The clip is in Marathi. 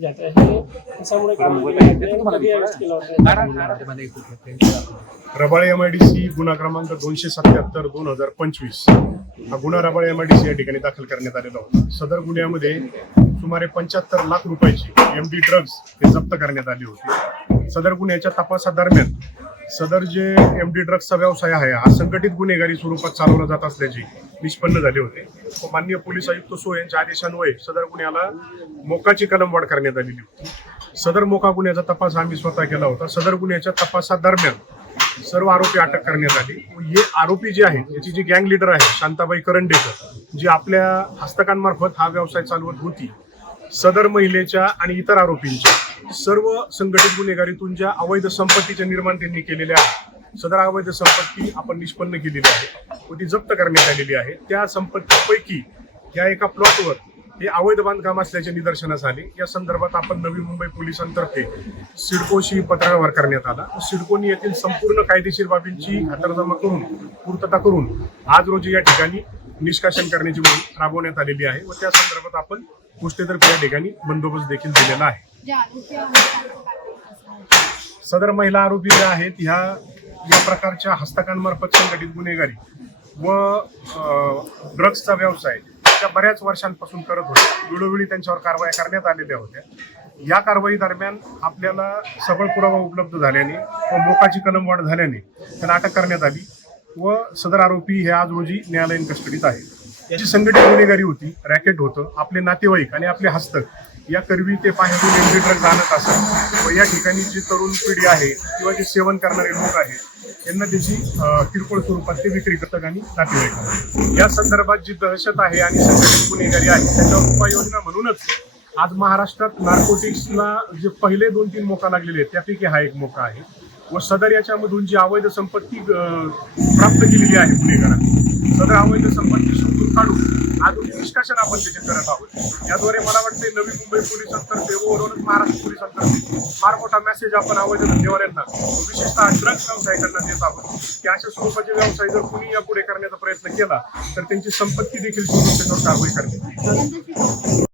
जातं हे त्याच्यामुळे रबाळे MIDC गुन्हा क्रमांक 277/2025 हा गुन्हा रबाळे MIDC या ठिकाणी दाखल करण्यात आलेला होता। सदर गुन्ह्यामध्ये सुमारे 75 लाख रुपयाची MD ड्रग्ज हे जप्त करण्यात आले होते। सदर गुन्ह्याच्या तपासादरम्यान सदर जे MD ड्रग्जचा व्यवसाय आहे हा संघटित गुन्हेगारी स्वरूपात चालवला जात असल्याचे निष्पन्न झाले होते। माननीय पोलीस आयुक्त सो यांच्या आदेशान्वये सदर गुन्ह्याला मोक्काची कलमवाढ करण्यात आलेली होती। सदर मोका गुन्ह्याचा तपास आम्ही स्वतः केला होता। सदर गुन्ह्याच्या तपासादरम्यान सर्व आरोपी अटक करण्यात आले। हे आरोपी जे आहेत याची जी गँग लीडर आहे शांताबाई करंडेकर जी आपल्या हस्तकांमार्फत हा व्यवसाय चालवत होती, सदर महिलेच्या आणि इतर आरोपींच्या सर्व संघटित गुन्हेगारीतून ज्या अवैध संपत्तीचे निर्माण त्यांनी केलेले आहे, सदर अवैध संपत्ती आपण निष्पन्न केलेली आहे व ती जप्त करण्यात आलेली आहे। त्या संपत्तीपैकी या एका प्लॉटवर हे अवैध बांधकाम असल्याचे निदर्शनास आले। या संदर्भात आपण नवी मुंबई पोलिसांतर्फे सिडकोशी पत्रव्यवहार करण्यात आला। सिडकोनी येथील संपूर्ण कायदेशीर बाबींची खातरजमा करून पूर्तता करून आज रोजी या ठिकाणी निष्कासन करण्याची मोहीम राबवण्यात आलेली आहे व त्या संदर्भात आपण पोस्टेतर्फे या ठिकाणी बंदोबस्त देखील दिलेला आहे। सदर महिला आरोपी ज्या आहेत ह्या या प्रकारच्या हस्तकांमार्फत संघटित गुन्हेगारी व ड्रग्सचा व्यवसाय त्या बऱ्याच वर्षांपासून करत होत्या। वेळोवेळी त्यांच्यावर कारवाया करण्यात आलेल्या होत्या। या कारवाई दरम्यान आपल्याला सबळ पुरावा उपलब्ध झाल्याने व मोकाची कलमवाढ झाल्याने त्यांना अटक करण्यात आली व सदर आरोपी हे आज रोजी न्यायालयीन कस्टडीत आहेत। याची संघटित गुन्हेगारी होती, रॅकेट होतं। आपले नातेवाईक आणि आपले हस्तक या करवी ते पायातून MD ड्रग्ज आणत असत व या ठिकाणी जी तरुण पिढी आहे किंवा जे सेवन करणारे लोक आहेत यांना त्याची किरकोळ स्वरूपात ते विक्री करतात आणि नातेवाईक। या संदर्भात जी दहशत आहे आणि संघटित गुन्हेगारी आहे त्याच्यावर उपाययोजना म्हणूनच आज महाराष्ट्रात नार्कोटिक्सला जे पहिले 2-3 मोका लागलेले आहेत त्यापैकी हा एक मोका आहे व सदर याच्यामधून जी अवैध संपत्ती प्राप्त केलेली आहे गुन्हेगारांनी, सदर अवैध संपत्ती शोधून काढून अजून निष्कासन आपण त्याचे करत आहोत। याद्वारे मला वाटते नवी मुंबई पोलिसांतर्फे व वरूनच महाराष्ट्र पोलिसांतर्फे फार मोठा मेसेज आपण अवैध धंदेवाल्यांना विशेषतः ड्रग्ज व्यावसायिकांना देत आहोत की अशा स्वरूपाचे व्यवसाय जर कुणी यापुढे करण्याचा प्रयत्न केला तर त्यांची संपत्ती देखील शोधून त्याच्यावर कारवाई करण्यात येईल।